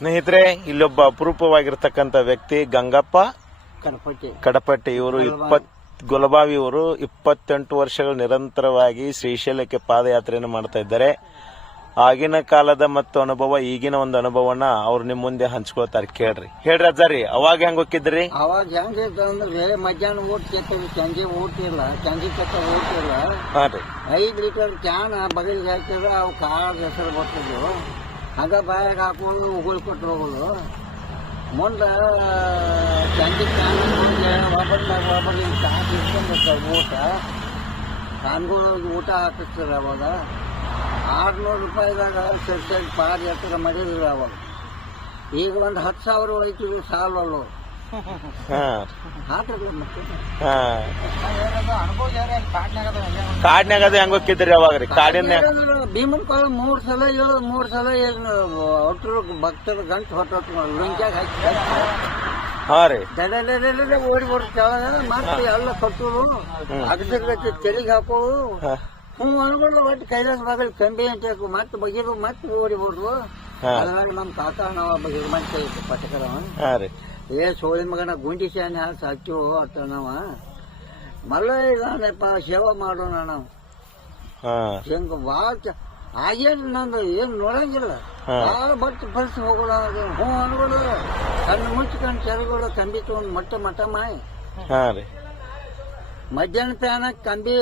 ಸ್ನೇಹಿತರೆ ಇಲ್ಲೊಬ್ಬ ಅಪರೂಪವಾಗಿರ್ತಕ್ಕಂಥ ವ್ಯಕ್ತಿ ಗಂಗಪ್ಪ. ಕಡಪಟ್ಟಿ. ಕಡಪಟ್ಟಿ ಇವರು ಇಪ್ಪತ್ ಗುಲಬಾವಿ ಇವರು ಇಪ್ಪತ್ತೆಂಟು ವರ್ಷಗಳು ನಿರಂತರವಾಗಿ ಶ್ರೀಶೈಲಕ್ಕೆ ಪಾದಯಾತ್ರೆಯನ್ನು ಮಾಡ್ತಾ ಇದ್ದಾರೆ. ಆಗಿನ ಕಾಲದ ಮತ್ತು ಅನುಭವ ಈಗಿನ ಒಂದು ಅನುಭವನ ಅವ್ರು ನಿಮ್ ಮುಂದೆ ಹಂಚ್ಕೊಳ್ತಾರೆ. ಕೇಳ್ರಿ. ಹೇಳ್ರಿ ಅಜ್ಜಾರಿ ಅವಾಗ ಹೆಂಗ್ ಹೋಗಿದ್ರಿ ಅವಾಗ ಹೆಂಗ್ ಅಂದ್ರೆ ಮಧ್ಯಾಹ್ನ ಊಟ ಕೆತ್ತವಿ ಸಂಜೆ ಊಟ ಇಲ್ಲ ಸಂಜೆ ಕೆತ್ತ ಊಟ ಇಲ್ಲ. ಐದು ಲೀಟರ್ ಕ್ಯಾನ್ ಬಗಲಿಗೆ ಹಾಕಿದ್ರೆ ಅವು ಕಾಳ ಹೆಸರು ಬರ್ತಿದ್ವು. ಹಂಗ ಬಾಯಾಗ ಹಾಕೊಂಡು ಉಗುಳ್ ಕೊಟ್ಟು ಹೋಗೋದು ಮುಂದೆ ಚಂಡಿ ಒಬ್ಬರಿನಾಗ ಒಬ್ಬರಿಗೆ ಊಟ. ಕಾನ್ಗಳು ಊಟ ಹಾಕಿಸ್ತಾರೆ ಅವಾಗ. ಆರುನೂರು ರೂಪಾಯಿದಾಗ ಸರಿ ಸರಿ ಪಾರ್ ಎತ್ತರ ಮಾಡಿದ್ರು ಅವಾಗ ಈಗ ಒಂದು ಹತ್ತು ಸಾವಿರ ಹೋಯ್ತೀವಿ ಸಾಲಲ್ಲ. ಕಾಡ್ನ್ಯಾಗ ಅದು ಹೆಂಗ್ ಹೋಗಿದ್ರಿ ಅವಾಗ ರೀ ಕಾಡಿನ ಭೀಮನ್ ಕಾಲ ಮೂರ್ ಸಲ ಏಳು ಮೂರ್ ಸಲ ಏನು ಒಟ್ಟರು ಭಕ್ತರ ಗಂಟು ಹೊಟ್ಟು ಲಂಕ್ಯಾಗ ಹಾಕಿ ಹಾ ರೀ. ಓಡಿ ಬರ್ತಾವ ಮತ್ತೆ ಎಲ್ಲ ಕಟ್ಟೋದು ಅಗಸಕ್ಕೆ ತೆಲಿಗೆ ಹಾಕೋದು ಹ್ಮ್ ಹ್ಞೂ ಅನ್ಕೊಂಡು ಒಟ್ಟು ಕೈಲಾಸ ಬಾಗಲ್ ಕಂಬಿ ಅಂತ ಹಾಕು ಮತ್ತೆ ಬಗಿದು ಮತ್ತೆ ಓಡಿ ಬಿಡ್ರು. ಅದ್ರಾಗ ನಮ್ಮ ಕಾಕ ನಾವು ಬಗೆ ಮಂಚ ಇತ್ತು ಪಟಕರವ ಹಾ ರೀ. ಏ ಸೋಳಿನ ಮಗನ ಗುಂಡಿ ಶಾನೆ ಹಾಕಿ ಹೋಗೋ ಅತ್ತ ನಾವ. ಮಲ್ಲ ಇದಾನಪ್ಪ ಸೇವಾ ಮಾಡೋಣ ನಾವು. ಹಾ. ಹೆಂಗ ಭಾಳ ಆಗೇನು ನಂದು ಏನು ನೋಡಂಗಿಲ್ಲ. ಭಾಳ ಬಟ್ ಫಲ್ಸ್ ಹೋಗೋಣ ಹ್ಞೂ ಅನ್ಗಳು ಕಣ್ಣು ಮುಚ್ಕೊಂಡು ಚೆರಗಳು ಕಂಬಿ ತಗೊಂಡು ಮಟ್ಟ ಮಟ್ಟ ಮಾಡಿ ಮಧ್ಯಾಹ್ನ ಪ್ಯಾನ ಕಂಬಿ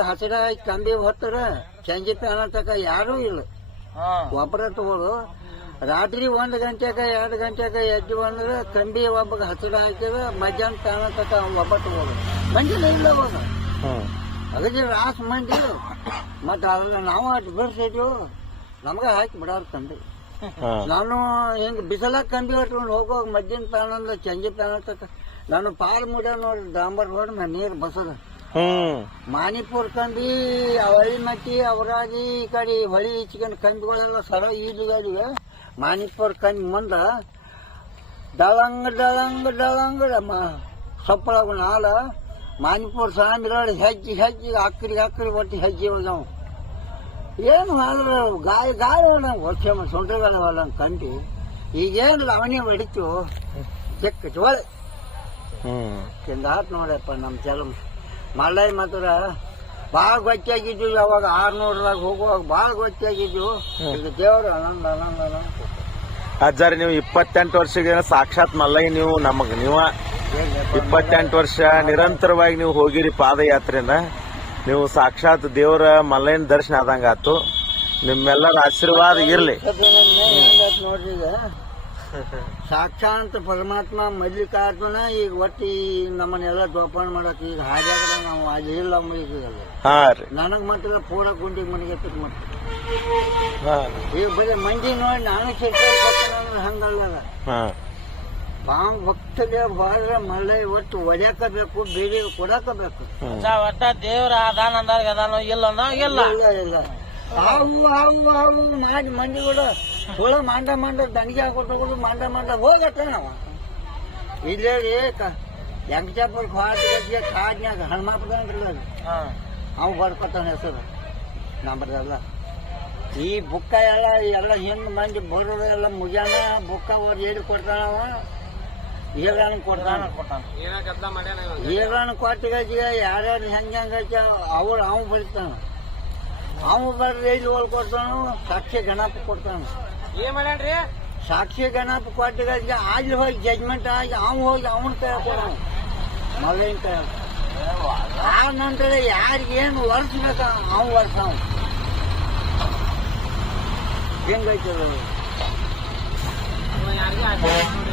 ಹಸಿರಾಗಿ ಕಂಬಿ ಹೊತ್ತರ ಸಂಜೆ ಪ್ಯಾನ ತಕ ಯಾರೂ ಇಲ್ಲ. ಒಬ್ಬರ ತಗೋದು ರಾತ್ರಿ ಒಂದು ಗಂಟೆಗ ಎರಡು ಗಂಟೆಗ ಎದ್ದು ಬಂದ್ರೆ ಕಂಬಿ ಒಬ್ಬಗ ಹಸಿರು ಹಾಕಿದ್ರೆ ಮಧ್ಯಾಹ್ನ ಪ್ಯಾನ ತಕ ಒಬ್ಬ ತಗೋದು ಮಂದಿನ ಇಲ್ಲ ಹೋಗ ಅದಕ್ಕೆ ರಾಸ್ ಮಂಜಿ ಮತ್ತೆ ಅದನ್ನ ನಾವು ಅಷ್ಟು ಬಿಡಿಸಿದ್ವು. ನಮ್ಗೆ ಹಾಕಿ ಬಿಡಾರ ಕಂಬಿ. ನಾನು ಹಿಂಗೆ ಬಿಸಿಲಾಗ ಕಂಬಿ ಹೊಟ್ಕೊಂಡು ಹೋಗುವಾಗ ಮಧ್ಯಾಹ್ನ ತಾನಂದ ಚಂಜಿ ತಾನ ತಕ. ನಾನು ಪಾಲ್ ಮುಡ ನೋಡಿ ಡಾಂಬರ್ ರೋಡ್ ನೀರು ಬಸದ. ಮಾನಿಪುರ್ ಕಂಬಿ ಅವಳಿ ಮಟ್ಟಿ ಅವರಾಗಿ ಈ ಕಡೆ ಹೊಳಿ ಈಚಿಕೊಂಡು ಕಂಬಿಗಳೆಲ್ಲ ಸರ ಈಜುಗಾಡಿವೆ. ಮಾನಿಪುರ್ ಕಂಬಿ ಮುಂದ ಡಳಂಗ ಡಳಂಗ ಡಳಂಗ ಮ ಸಪ್ಪಳಾಗ ನಾಲ ಮಾನಿಪುರ್ ಸ್ವಾಮಿಗಳು ಹೆಜ್ಜೆ ಹೆಜ್ಜೆ ಅಕ್ಕರಿಗೆ ಅಕ್ಕರಿ ಒಟ್ಟು ಹೆಜ್ಜೆ ಹೋಗ್ಯಾವ ಏನು ಆದ್ರೆ ಗಾಯ ಗಾಯ ವರ್ಷ ಸೊಂಟಗಳ ಹೊಲಂಗೆ ಕಂಡು ಈಗೇನು ಅವನೇ ಹೊಡಿತು. ಚೆಕ್ಕ ಜೋಳೆ ಹ್ಮ್. ತಿಂದ ಆತ್ ನೋಡಪ್ಪ ನಮ್ಮ ಚಲಂ ಮಳ್ಳೈ ಮಾತ್ರ ಭಾಳ ಗೊತ್ತಾಗಿದ್ವು ಅವಾಗ ಆರ್ನೂರದಾಗ ಹೋಗುವಾಗ ಭಾಳ ಗೊತ್ತಾಗಿದ್ವು ಈಗ ದೇವ್ರ ಆನಂದ ಆನಂದ ಆನಂದ ಅಜ್ಜಾರಿ ನೀವು ಇಪ್ಪತ್ತೆಂಟು ವರ್ಷಗಳ ಸಾಕ್ಷಾತ್ ಮಲ್ಲಯ್ಯ ನೀವು ನಮಗ್ ನೀವ ಇಪ್ಪತ್ತೆಂಟು ವರ್ಷ ನಿರಂತರವಾಗಿ ನೀವು ಹೋಗಿರಿ ಪಾದಯಾತ್ರೆನ ನೀವು ಸಾಕ್ಷಾತ್ ದೇವರ ಮಲ್ಲಯ್ಯನ ದರ್ಶನ ಆದಂಗಾತು ನಿಮ್ಮೆಲ್ಲರ ಆಶೀರ್ವಾದ ಇರ್ಲಿ. ನೋಡ್ರಿ ಸಾಕ್ಷಾತ್ ಪರಮಾತ್ಮ ಮಲ್ಲಿಕಾರ್ಜುನ ಈಗ ಒಟ್ಟಿ ನಮ್ಮನ್ನೆಲ್ಲ ಜೋಪಾನ ಮಾಡಕ್ ಈಗ ಹಾಜಾಗ ನಾವು ಅಲ್ಲಿ ಇಲ್ಲ ನನಗ್ ಮಾತ್ರ ಪೂರ ಗುಂಡಿ ಮನೆಗೆ ಮತ್ತೆ ಹಾ. ಈಗ ಬರೀ ಮಂದಿ ನೋಡಿ ನಾನು ಸಿಟ್ಟು ಹಂಗಲ್ಲ ಹಾ. ಬಾಂಗ್ ಭಕ್ತಗೆ ಬಾಳ ಮಳೆ ಒಟ್ಟು ಒಡ್ಯಾಕಬೇಕು ಬೇರೆ ಕೊಡಕಬೇಕು. ಒಟ್ಟ ದೇವ್ರ ಅದಾನ ಅಂದಾಗ ಅದಾನೋ ಇಲ್ಲ. ಅಂದಾಗ ಇಲ್ಲ ಇಲ್ಲ. ಹಾವು ಹಾವು ಹಾವು ಮಾಡಿ ಮಂದಿಗಳು ಹುಳ ಮಾಂಡ ಮಾಂಡ ದಣಿಗೆ ಹಾಕೊಟ್ಟು ಮಾಂಡ ಮಾಂಡ ಹೋಗತ್ತ ನಾವು. ಇಲ್ಲೇ ಯಂಗಚಾಪುರ ಖಾಟಿಗೆ ಕಾಡ್ನ್ಯಾಗ ಹನುಮಪ್ಪದಂಗಿಲ್ಲ ಅವ ಬರ್ಕೊತಾನ ಹೆಸರು ನಂಬರ್ದಲ್ಲ. ಈ ಬುಕ್ಕ ಎಲ್ಲ ಎಲ್ಲ ಹೆಂಗ್ ಮಂದಿ ಬರೋದು ಎಲ್ಲ ಮುಗ್ಯಾನ ಬುಕ್ಕ ಅವ್ರು ಹೇಳಿ ಕೊಡ್ತಾನವ? ಏಗಾನ ಕೊಡ್ತಾನ. ಏಗಾನ ಕೊಟ್ಟಿಗೆ ಯಾರ್ಯಾರು ಹೆಂಗ್ ಹೆಂಗ್ ಐತೆ ಅವ್ರು ಅವ ಬರೀತಾನ. ಅವ ಬರ್ರಿ ಎಲ್ಲಿ ಹೋಗಿ ಕೊಡ್ತಾನ ಸಾಕ್ಷಿ ಗಣಪ ಕೊಡ್ತಾನ ಏನ್ ಮಾಡ್ಯಾನ್ರಿ ಸಾಕ್ಷಿ ಗಣಪ ಕೊಟ್ಟಿಗೆ ಅಲ್ಲಿ ಹೋಗಿ ಜಜ್ಮೆಂಟ್ ಆಗಿ ಅವ್ ಹೋಗಿ ಅವನ ಕೈ ಕೊಡವ ಮಗಳಿನ ಕೈ ಆ ನಂತರ ಯಾರಿಗೇನು ಒರ್ಸ್ಬೇಕ ಅವ್ ಒರ್ಸವ ಹೆಂಗೈತದ ಯಾರಿಗೂ